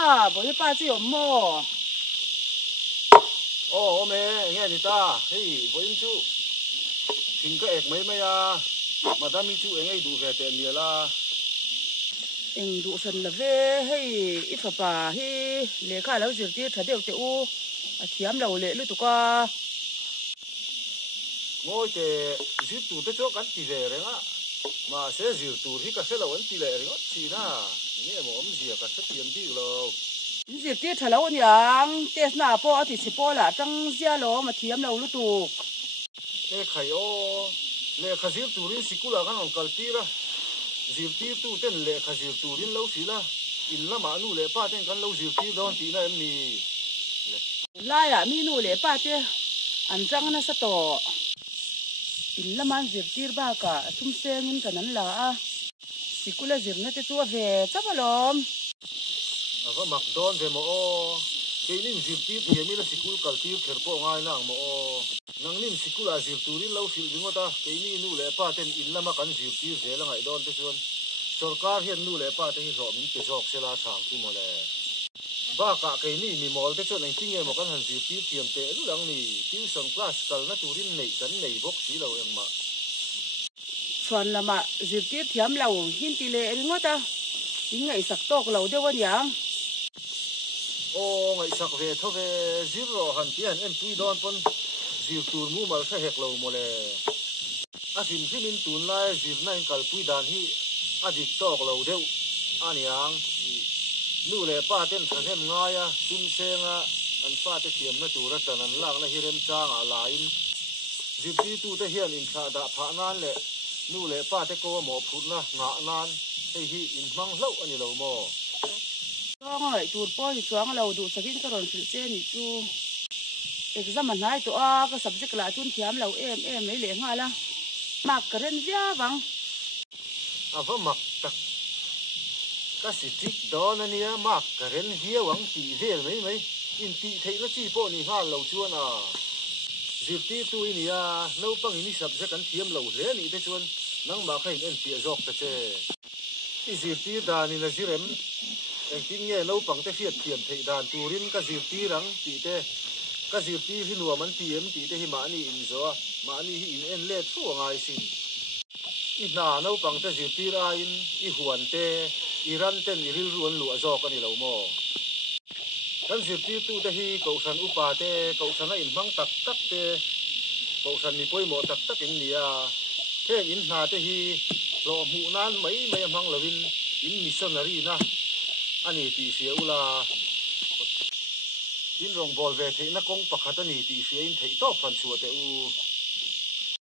cả bố ba chỉ ở mò mẹ nghe thì ta hey với em chú thình cái mấy mấy à mà ta mi chú em ấy đủ về tiền nhiều là em đủ phần là về hay ít phải bà hay lẽ cả lâu giờ đi thật đều tiêu thiếm lâu lẽ lúc tụi con ngồi để giữ tủ tới chỗ cắn tỉ về đấy á mà sẽ giữ tủ thì cả sẽ là vấn tỉ lệ đấy thì na nghe mà ông gì cả sẽ tiền đi rồi giờ đi thật lâu nhàng tết nào po thì sẽ po là trăng gia lo mà thiếm lâu lúc tụi ê khai ô lệ khai giữ tủ đi xí cú là cái ông cẩn tỉ ra giữ tỉ tủ tên lệ khai giữ tủ đi lâu xí là in là mà nu lệ ba tên cái lâu giữ tỉ đó tỉ này em mi lại à mi nu lẽ ba tê anh trăng nó sẽ to in làm ăn dịp tiệt ba cả chúng xem những cáiนั้นlà chỉ cứ là dịp nó sẽ chua về chắc là lắm có mặc đón về mà cái nín dịp tiệt thì mình là chỉ cứ cẩn tiệt khéo po ngay nàng mà nang nín chỉ cứ là dịp tu nín lâu phil đúng ta cái nín nu lệ ba tên in làm mà cái dịp tiệt về là ngày đón thế xuân सरकार hiện nu lệ ba tên rõ mình cái dọc sẽ là sáng tu mà lệ ba cả cái nín mi mol thế cho nên chính em mà cái hàng dịp tiệt tiệm tệ lúc đang nì tuition class cần nó tu nín này cần này bốc xí đâu em mà phần là mà dịp tiết thiếm lâu hin tỷ lệ đúng không ta những ngày sạc tóc lâu đâu vậy nhá ngày sạc về thôi về zero hẳn tiền em tui đón pon zero tuần mu mà sẽ hẹt lâu mà lệ phim mình tuần lại zero này cả tui đàn hi đi tóc lâu đâu anh yang nu lệ ba tên thằng em ngay tum sen anh ba tên tiệm nó chủ ra trần anh lang nó hiram trang lại zero ti tu tên hiền in sa đã phá nan lệ nu lệ ba tên cô mỏ phút na ngã nan thì hi in mang lâu anh lâu mò cho ngày tụt po thì cho lâu đủ sạc in cái rồi sự trên thì chú exam này tụi cái subject là chun thiếm lâu em lấy lẽ ngay là mặc cái rên vía vắng vâng mặc tắc cái sự tích đó là nia mặc cái rên vía vắng tỉ về mấy in tỉ thấy nó chỉ bộ ni ha lâu chuan dịp tí tôi nia lâu bằng ini subject kan thiếm lâu lẽ ni thế chuan nang mà khai en tỉ dọc thế dịp tí đàn ni là gì em tin nghe lâu bằng thế phiệt tiệm thấy đàn turin cái dịp tí răng tỉ thế cái dịp tí hi nuông man tiệm tỉ thế hi mà ni in zo mà ni hi in en lệ thua ngay xin ít na lâu bằng thế dịp tí ra in i huan thế iran ten iril ruan lụa zo cái ni lâu mò kan dịp tí tu thế hi cậu san upa thế cậu san in mang tắc tắc thế cậu san ni poi mo tắc tắc in nia thế in na thế hi lo mu nan mấy mang lovin in missionary na ani ti phía ula in rong bol về thấy nó công pakhat ani ti phía in thấy to phần chùa te u